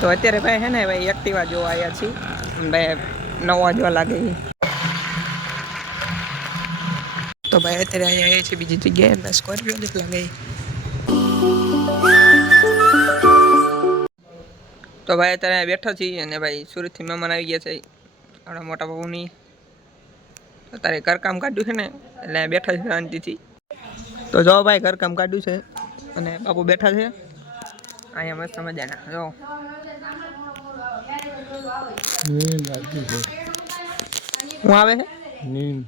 તો અત્યારે ભાઈ હે ને ભાઈ એક્ટિવા જોવા આવ્યા છીએ. ભાઈ નવ જોવા લાગે તો ભાઈ અત્યારે અહીંયા છે બીજી જગ્યાએ, એમના સ્કોર્પિયો જ લાગે. તો ભાઈ અત્યારે બેઠા છીએ અને ભાઈ સુરતથી મહેમાન આવી ગયા છે. આપણા મોટા બાબુની અત્યારે ઘરકામ કાઢ્યું છે ને, એટલે બેઠા છે શાંતિથી. તો જો ભાઈ ઘરકામ કાઢ્યું છે અને બાપુ બેઠા છે. અહીંયા મસ્ત મજાના, જો. નીંદ આવતી છે હું આવે છે નીંદ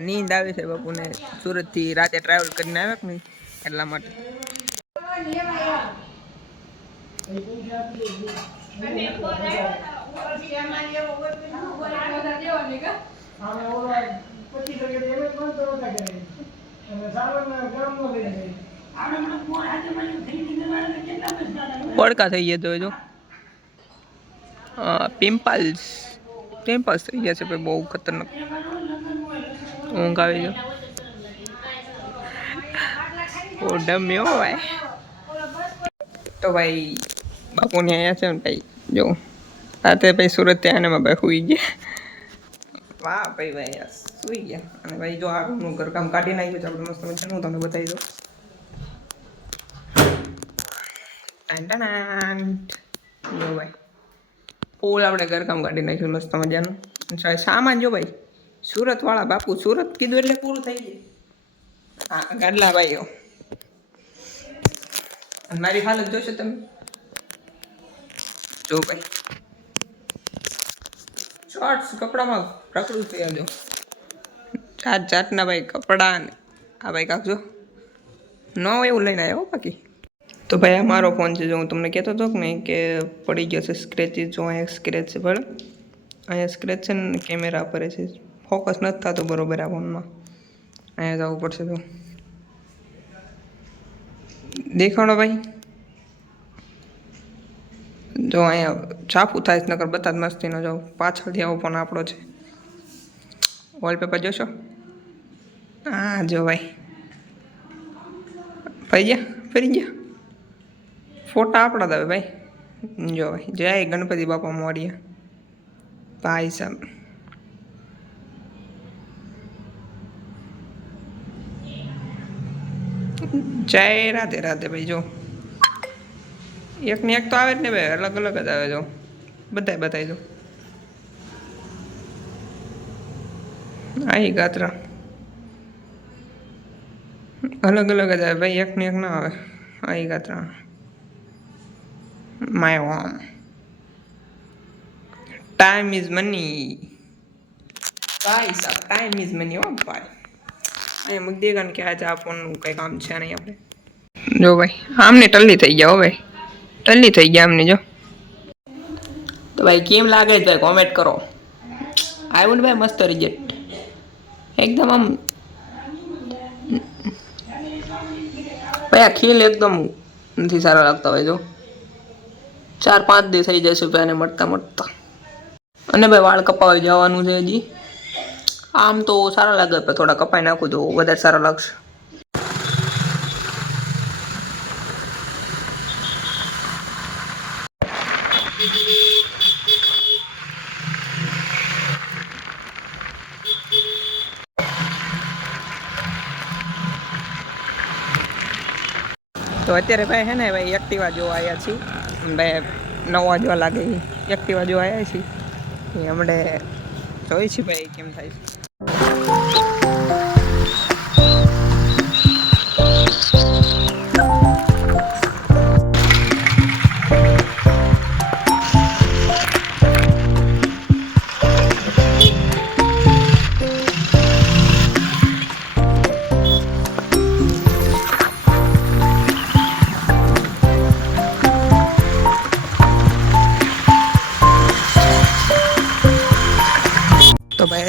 નીંદ આવે છે બાપુને સુરતથી રાતે ટ્રાવેલ કરીને આવ્યા કે નહીં? એટલા માટે. પડકા થઈ ગયા તો જો. પિમ્પલ્સ પિમ્પલ્સ થઈ ગયા છે ભાઈ, બહુ ખતરનાક. ઊંઘ આવી ગયો. ડમ્યો ભાઈ તો ભાઈ, બાપુને અહીંયા છે ને ભાઈ, જો, રાતે ભાઈ સુરત ત્યાં ને ભાઈ સુઈ ગયા. વાહ ભાઈ ભાઈ સુઈ ગયા. અને ભાઈ જો આ રૂમનું ઘરકામ કાઢી નાખ્યું છે, આપણે મસ્ત મજાનું હું તમને બતાવી દઉં. ટાન ટાન. જો ભાઈ ફૂલ આપણે ઘરકામ કાઢી નાખ્યું, મસ્ત મજાનું. સામાન જો ભાઈ સુરત વાળા બાપુ, સુરત કીધું એટલે પૂરું થઈ ગયું. હા, ગાડલા ભાઈઓ. મારી હાલત જોશો તમે? જો ભાઈ. શોર્ટ્સ કપડામાં રખડું થઈ આવજો જાત જાતના ભાઈ કપડા આ ભાઈ કાકજો ન એવું લઈને આવ્યો બાકી. તો ભાઈ આ મારો ફોન છે. જો હું તમને કહેતો હતો કે નહીં કે પડી ગયો છે સ્ક્રેચીસ જો અહીંયા સ્ક્રેચ છે બરાબર અહીંયા સ્ક્રેચ છે ને કેમેરા પર છે. ફોકસ નથી થતું બરોબર આ ફોનમાં અહીંયા જવું પડશે તો. દેખાડો ભાઈ? જો અહીંયા છાપું થાય નકર બતા જ મસ્તીનો જો. પાછળથી આવો ફોન આપણો છે. વોલપેપર જોશો? હા જો ભાઈ. ફરી ગયા? ફરી ગયા? ફોટા આપણા હવે ભાઈ. જો, જય ગણપતિ બાપા મોર્ય. ભાઈ સાહેબ જય રાધે રાધે ભાઈ, જો. એક ને એક તો આવે જ ને ભાઈ, અલગ અલગ જ આવે જો. બધાય બતાવી દો આહી ગાત્રા. અલગ અલગ જ આવે ભાઈ એક ને એક ના આવે. આહી Gatra. My home. Time is money ભાઈ સાહેબ ટાઈમ ઇઝ મની હો ભાઈ. અહીંયા મૂકી દે કારણ કે આજે આ ફોનનું કંઈ કામ છે નહીં આપણે. જો ભાઈ, આમને ટલ્લી થઈ ગયા હો ભાઈ. ટલ્લી થઈ ગયા આમને, જો. તો ભાઈ, કેમ લાગે છે? કોમેન્ટ કરો. આવ્યું ને ભાઈ મસ્ત રિઝલ્ટ એકદમ આમ, ભાઈ, આ ખીલ એકદમ નથી સારા લાગતા ભાઈ, જો. ચાર પાંચ દી થઈ જશે ભાઈ આને મળતા મળતા. અને ભાઈ વાળ કપાવી જવાનું છે હજી. આમ તો સારા લાગે પણ થોડા કપાઈ નાખું તો વધારે સારા લાગશે. તો અત્યારે ભાઈ હે ને, ભાઈ એક્ટિવા જોવા આવ્યા છીએ. ભાઈ નવ વાજવા લાગે એકથી એક્ટિવા જોવા આવ્યા છીએ. એ હમણે જોઈએ છીએ ભાઈ કેમ થાય છે.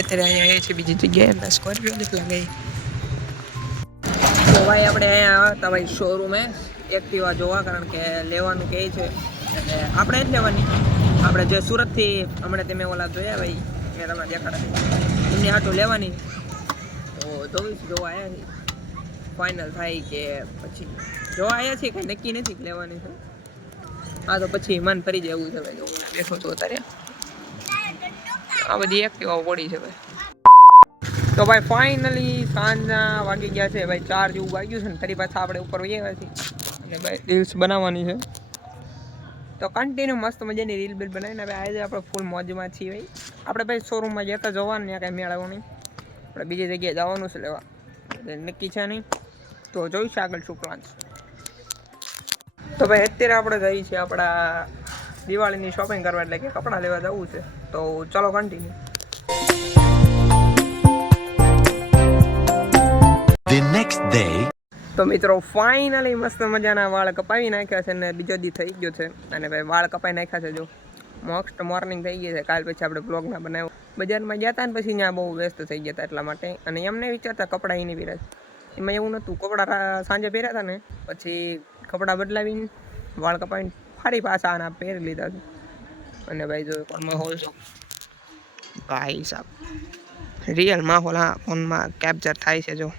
અત્યારે અહીંયા આવીએ બીજી જગ્યાએ એમના સ્કોર્પિયો જ લાગે તો ભાઈ આપણે અહીંયા હતા ભાઈ શોરૂમે એક્ટિવા જોવા, કારણ કે લેવાનું કહે છે. આપણે જ લેવાની. આપણે જે સુરતથી હમણાં તમે ઓલા જોયા ભાઈ મેં તમે દેખાડા. એમની હાટું લેવાની. તો જોઈશ જોવા આવ્યા ફાઇનલ થાય કે પછી. જોવા આવ્યા છીએ, કંઈ નક્કી નથી લેવાની છે. આ તો પછી મન ફરી જાય એવું છે ભાઈ હું બેઠો અત્યારે. આ બધી એક્ટિવાઓ પડી છે ભાઈ. તો ભાઈ ફાઇનલી સાંજના વાગી ગયા છે. ભાઈ ચાર જેવું વાગ્યું છે ને, ફરી પાછા આપણે ઉપર વહી આવ્યા અને ભાઈ રીલ્સ બનાવવાની છે. તો કન્ટિન્યુ મસ્ત મજાની રીલ બિલ બનાવીને હવે આજે આપણે ફૂલ મોજમાં છીએ ભાઈ. આપણે ભાઈ શોરૂમમાં જતા જવાનું, ત્યાં કાંઈ મેળવવું આપણે બીજી જગ્યાએ જવાનું છે લેવા. નક્કી છે નહીં. તો જોઈશું આગળ શું પ્લાન છે. તો ભાઈ અત્યારે આપણે જઈએ છીએ આપણા દિવાળીની શોપિંગ કરવા, એટલે કે કપડાં લેવા જવું છે. તો ચલો કન્ટિન્યુ The next day. તો મિત્રો ફાઇનલી મસ્ત મજાના વાળ કપાવી નાખ્યા છે ને બીજો દી થઈ ગયો છે. અને ભાઈ વાળ કપાઈ નાખ્યા છે જો. મોસ્ટ મોર્નિંગ થઈ ગઈ છે. કાલ પછી આપણે બ્લોગ ના બનાવ્યો. બજારમાં ગયા હતા ને પછી ત્યાં બહુ વ્યસ્ત થઈ ગયા હતા એટલા માટે. અને એમને વિચારતા કપડાં એની પહેર્યા. એમાં એવું નહોતું કપડાં સાંજે પહેર્યા હતા ને પછી કપડાં બદલાવીને વાળ કપાવીને ફરી પાછા આના પહેરી લીધા છે. અને ભાઈ જો પણ માહોલ છો. ભાઈ સાહેબ રિયલ માહોલ હા, ફોનમાં કેપ્ચર થાય છે જો.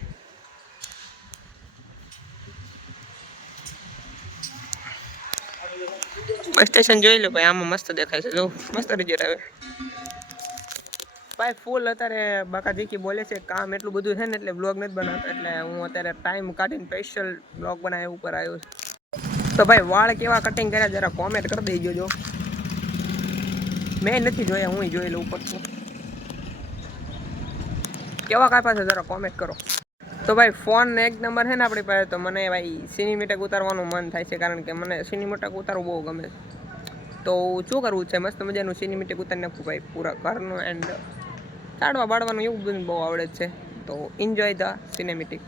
બસ સ્ટેશન જોઈ લો ભાઈ, આમાં મસ્ત દેખાય છે. જો, મસ્ત રિઝર આવે. ભાઈ ફૂલ અત્યારે બાકા દીકી બોલે છે, કામ એટલું બધું છે ને, એટલે બ્લોગ નથી બનાવતો. એટલે હું અત્યારે ટાઈમ કાઢીને સ્પેશિયલ બ્લોગ બનાવે ઉપર આવ્યો છું. તો ભાઈ, વાળ કેવા કટિંગ કર્યા, જરા કોમેન્ટ કરી દેજો જો. મેં નથી જોયા હું જોઈ લઉં ઉપરથી કેવા કાંઈ છે જરા કોમેન્ટ કરો. તો ભાઈ ફોન એક નંબર છે ને આપણી પાસે, તો મને ભાઈ સિનેમેટિક ઉતારવાનું મન થાય છે, કારણ કે મને સિનેમેટિક ઉતારવું બહુ ગમે છે. તો શું કરવું છે? મસ્ત મજાનું સિનેમેટિક ઉતારી નાખવું ભાઈ, પૂરા ઘરનું એન્ડ ચાડવા બાળવાનું એવું બધું બહુ આવડે છે. તો એન્જોય ધ સિનેમેટિક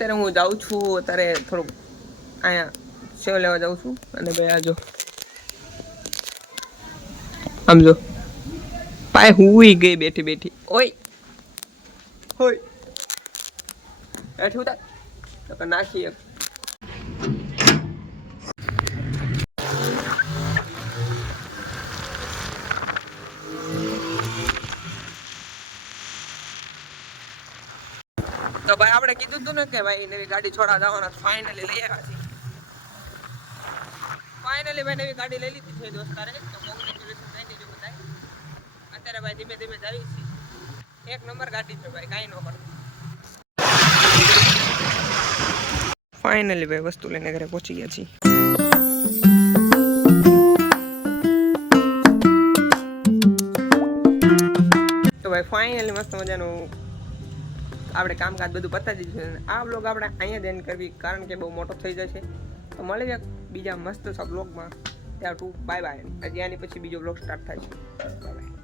અત્યારે હું જાઉં છું, અત્યારે થોડુંક અહીંયા સેવ લેવા જાઉં છું. અને ભાઈ આજો આમ જો. ભાઈ હુઈ ગઈ બેઠી બેઠી. ઓય. હોય બેઠી ઉતાર. નાખી એક. તો ભાઈ આપણે કીધું તું ને કે ભાઈ નવી ગાડી છોડા જવાના ફાઇનલી લઈ આવ્યા છીએ. ફાઇનલી ભાઈ નવી ગાડી લઈ લીધી છે દોસ્તારે. તો કોંગ્રેચ્યુલેશન થઈ ગયું બધાય. અત્યારે ભાઈ ધીમે ધીમે જાવી છીએ. એક નંબર ગાડી છે ભાઈ, કાંઈ ન કર ભાઈ વસ્તુ લઈને ઘરે પહોંચી ગયા છીએ. તો ફાઇનલી મસ્ત મજાનું આપણે કામકાજ બધું પતાવી દીધું આ બ્લોગ આપણે અહીંયા દેન કરવી, કારણ કે બહુ મોટો થઈ જશે. તો મળી જાય બીજા મસ્ત સબ બ્લોગમાં ત્યાં ટુ બાય બાય હજી પછી બીજો બ્લોગ સ્ટાર્ટ થાય છે. બાય